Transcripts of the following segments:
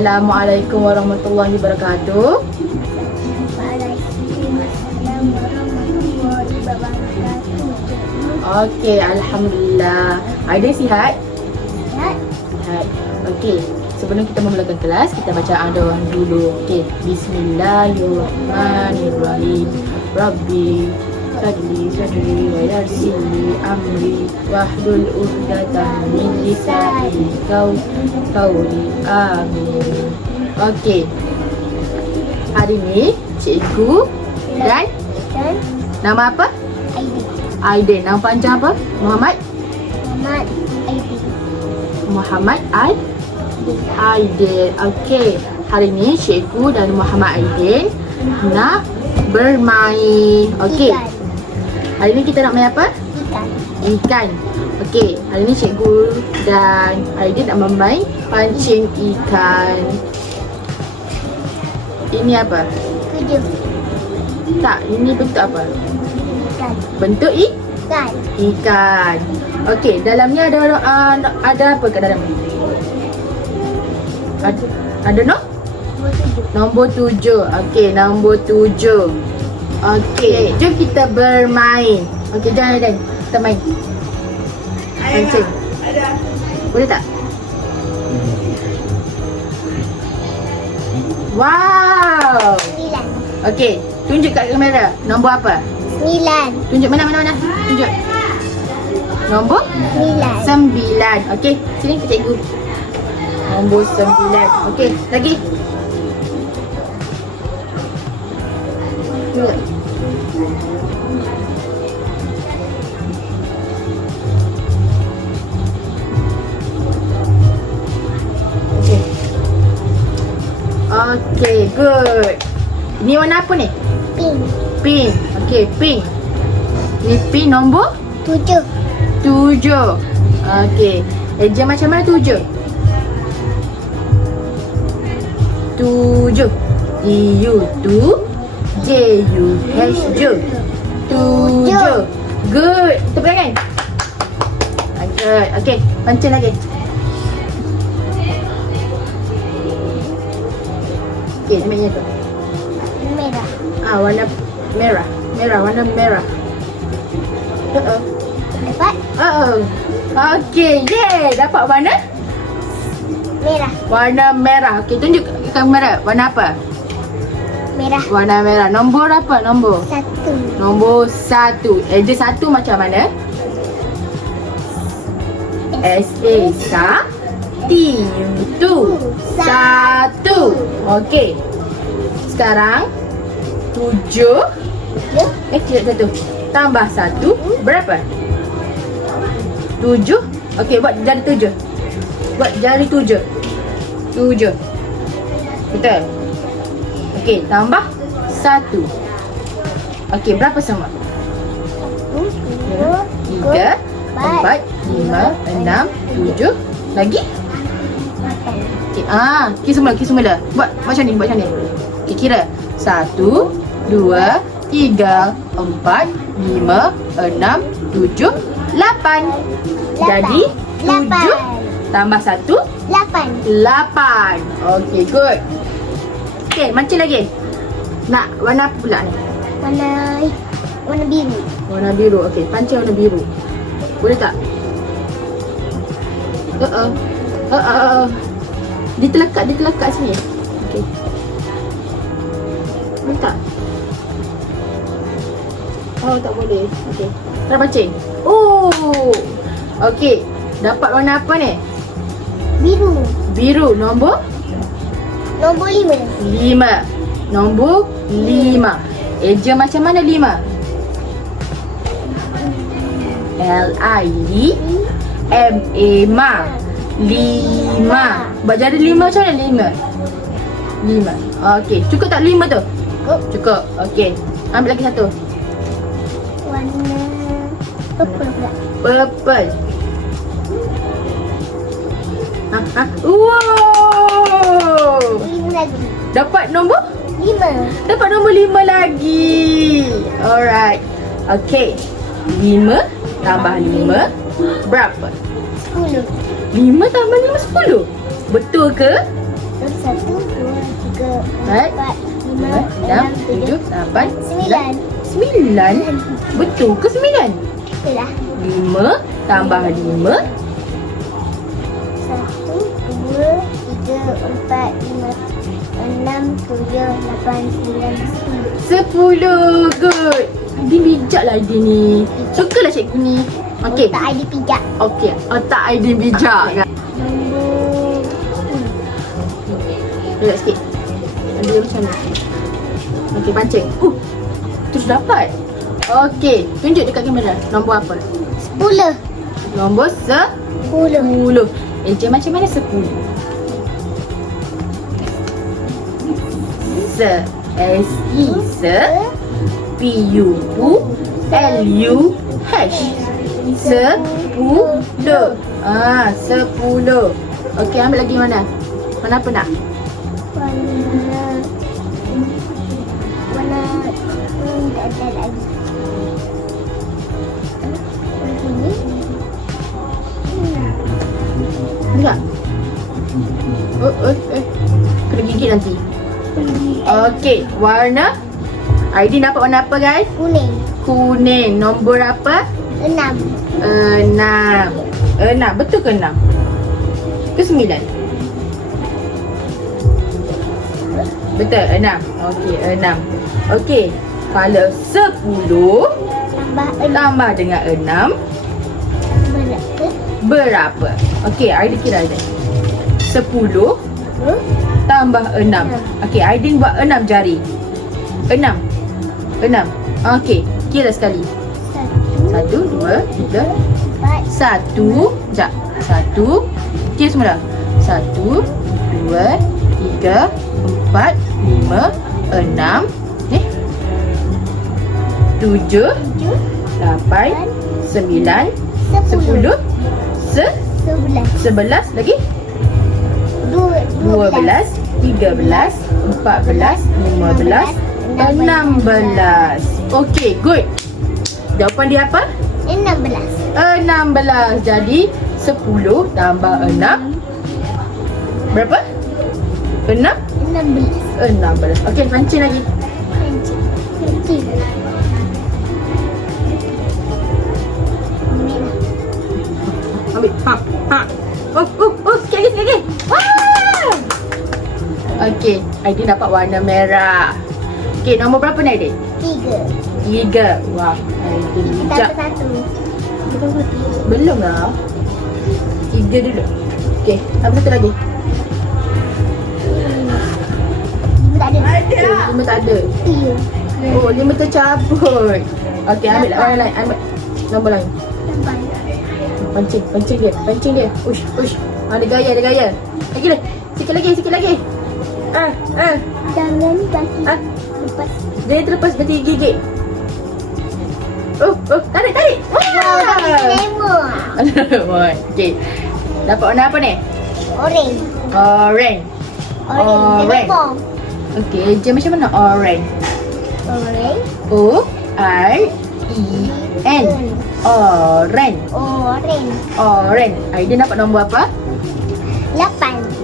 Assalamualaikum warahmatullahi wabarakatuh. Waalaikumsalam warahmatullahi wabarakatuh. Okey, alhamdulillah. Aidin sihat? Sihat? Sihat. Okey, sebelum kita memulakan kelas, kita baca doa dulu. Okey, bismillahirrahmanirrahim. Rabbi sadri wa yassirli amri wahlul 'uqdatam min lisani qawli. Amin. Okey. Hari ni cikgu dan nama apa? Aidin. Aidin. Nama panjang apa? Muhammad Aidin. Muhammad Aidin. Okey. Hari ni cikgu dan Muhammad Aidin nak bermain. Okey. Ikan. Hari ni kita nak main apa? Ikan. Okey, hari ni cikgu dan Aidin nak bermain pancing ikan. Ini apa? Kejut. Tak, ini bentuk apa? Ikan. Bentuk Ikan. ikan. Okey, dalamnya ada apa kat dalam ni? Ada nombor 7. Okey, nombor 7. Okey, jom kita bermain. Okey, jangan Aidin. Kita main. Pancing. Boleh tak? Wow. 9. Okey, tunjuk kat kamera. Nombor apa? 9. Tunjuk mana? Tunjuk. Nombor 9. Okey, sini ke cikgu. Nombor 9. Okey, lagi. Tunjuk. Okey. Okey, good. Ni warna apa ni? Pink. Pink. Okey, pink. Ni pink nombor 7. 7. Okey. Eja macam mana 7? 7. J-U-J-U-H-J. 7. Good. Tepuk tangan. Good. Okey, pancing lagi. Okey, ni macam tu. Merah. Warna merah. Warna merah. Dapat? Okey, yay! Dapat warna? Merah. Warna merah. Okey, tunjuk ke kamera. Warna apa? Merah. Warna merah. Nombor apa? Nombor 1. 1. Eja 1 macam mana? S-A T-U 1. Okey. Sekarang 7. Tidak 1. Tambah 1. Berapa? 7. Okey, buat jari 7. Buat jari 7. 7. Betul? Okey, tambah 1. Okey, berapa semua? 3, 4, 5, 6, 7. Lagi? Okey, kira semula. Buat macam ni, Okey, kira. 1, 2, 3, 4, 5, 6, 7, 8. Jadi 7 tambah 1, 8. Okey, good. Okey, mancing lagi. Nak warna apa pula ni? Warna biru. Warna biru. Okey, pancing warna biru. Boleh tak? Dia terlekat sini. Okey. Boleh tak? Tak boleh. Okey. Nak pancing. Okey. Dapat warna apa ni? Biru. Nombor 5. 5. Nombor 5. Eja macam mana 5? L-I-M-A. 5. Buat jari 5 macam mana 5? Okey, cukup tak 5 tu? Cukup. Okey. Ambil lagi satu. Warna purple pula. Purple. Wow! 5 lagi. Dapat nombor? 5. Dapat nombor 5 lagi. Alright. Okey. 5 tambah 5 berapa? 10. 5 tambah 5 10. Betul ke? Satu, dua, tiga, Empat, empat, lima, 6, enam, 7, 8, 9. 9. Betul ke 9? Betul lah. 5 tambah 5. Satu, dua, tiga, empat, lima, enam, tujuh, lapan, sembilan, 10. 10. Good. Aidin bijak lah Aidin ni. Sukalah cikgu ni. Okey. Tak ada pijak. Okey. Otak Aidin bijak kan? Nombor Lihat sikit. Ada macam mana? Okey, pancing. Terus dapat. Okey, tunjuk dekat kamera. Nombor apa? 10. Nombor 10. Eja macam mana 10? S-E se P-U L-U H 10. 10. Okey, ambil lagi mana? Mana apa nak? Warna tak ada lagi. Ini. Enggak. Kena gigit nanti. Okey, warna. Aidin dapat warna apa guys? Kuning. Kuning. Nombor apa? 6. 6. Betul ke 6? Ke 9? Betul, 6. Okey, 6. Okey, kalau 10 tambah dengan 6 Berapa? berapa? Okey, Aidin kira je. 10 tambah 6. Okey, Aidin buat 6 jari. 6. Okey, kira sekali. 1, 2, 3, 1. Sekejap. 1. Kira semua dah. 1, 2, 3, 4, 5, 6, 7, 8, 9, 10, 11 lagi 12, 13, 14, 15, 16. Okey, good. Jawapan dia apa? 16. 16. Jadi 10 tambah 6 berapa? 6? 16. Okey, pancing lagi. Ambil. Sikit lagi. Wah! Okey, Aidin dapat warna merah. Okey, nombor berapa ni Aidin? 3. Wah, Aidin bijak. Belum lah. 3 dulu. Okey, tambah satu lagi. 5 tak ada. Oh, 5 tercabut. Okey, ambil warna lain. Ambil nombor lain. Pancing dia. Ush. Ada gaya. Sikit lagi. Jangan bagi. Lepas. Dia terlepas berarti gigit. Tarik. Wow, tak lemon. Okey. Dapat warna apa ni? Orange. Lemon. Okey, je macam mana orange? O-R-E-N. Orange. Aidin dapat nombor apa?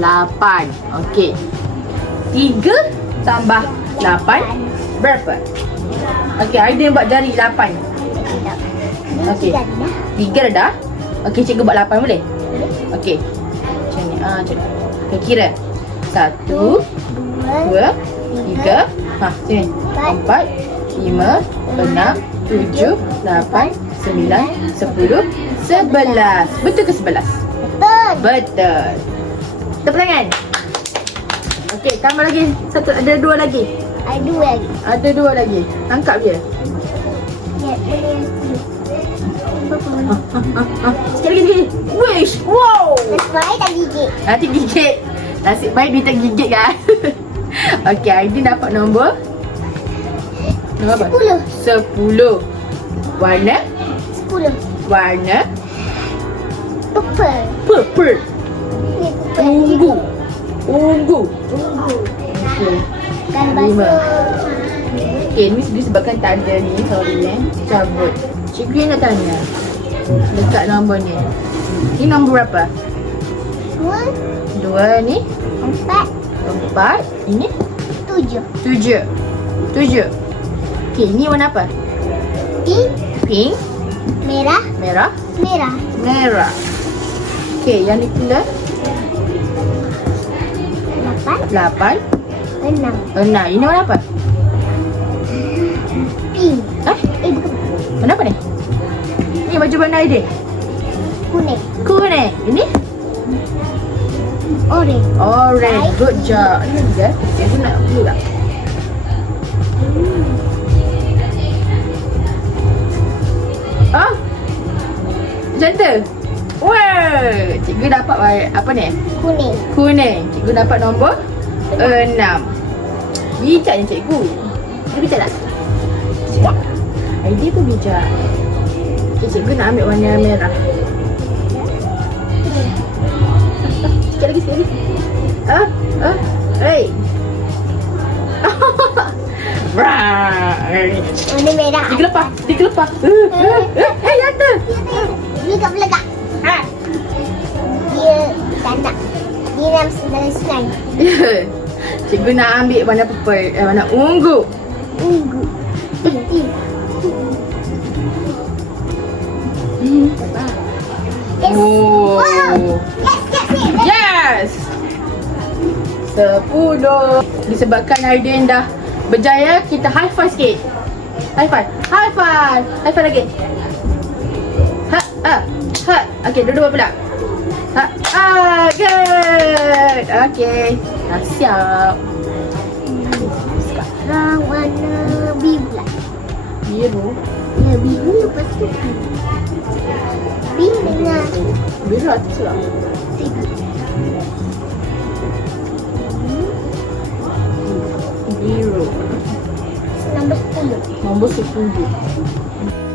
8. Okey. 3 tambah 8 berapa? Okey, Aidin buat jari 8. Okey. 3 dah. Okey, cikgu buat 8 boleh? Okey. Macam ni. Macam ni. Okay, kira. 1, 2, 3. Sini. 4, 5, 6, 7, 8, 9, 10, 11. Betul ke 11? Betul. Tepuk tangan. Okey, tambah lagi. Satu, ada 2 lagi. Ada 2 lagi. Tangkap dia. Sikit lagi. Wish. Wow. Nanti gigit. Nasib baik dia tak gigit kan. Okey, Aidin dapat nombor apa? 10. Warna? Purple. Ungu. Okey. 5. Okey, ni disebabkan tak ada ni. Sorry cabut. Cikgu nak tanya dekat nombor ni. Ni nombor berapa? 2 ni? 4. 4. Ini 7. 7. Okey, ni warna apa? Pink. Pink. Merah. Merah. Merah. Merah. Okey, yang ni pula 8. 8. 6. 6. Ini warna apa? Pink. Bukan. Warna apa ni? Ni baju warna Aidil. Kuning. Kuning. Ini Orange. orange. Good job. Ini dia. Cikgu nak blue tak? Ah, macam tu. Wah, cikgu dapat apa ni? Kuning. Kuning. Cikgu dapat nombor 6. Bijak ni cikgu. Dia bijak tak? Wah, idea tu bijak. Okay, cikgu nak ambil warna merah. Sikit lagi, sikit lagi. Hey. Warna merah. Dikelepah. Yang tu. Ni kat belakang. Dia tak nak. Dia dalam sungai. Cikgu nak ambil warna purple, warna ungu. Ungu. Yes. Oh. Wow. Yes. Yes. 10. Disebabkan Aidin dah berjaya, kita high five sikit. High five. High five. High five lagi. Okey, dua-dua pula. Good. Okey. Dah siap. Sekarang warna biru pula. Biru. Ya, biru lepas tu pink. Pink dengan Biru atas lah. Biru. nombor 10. Nombor 10.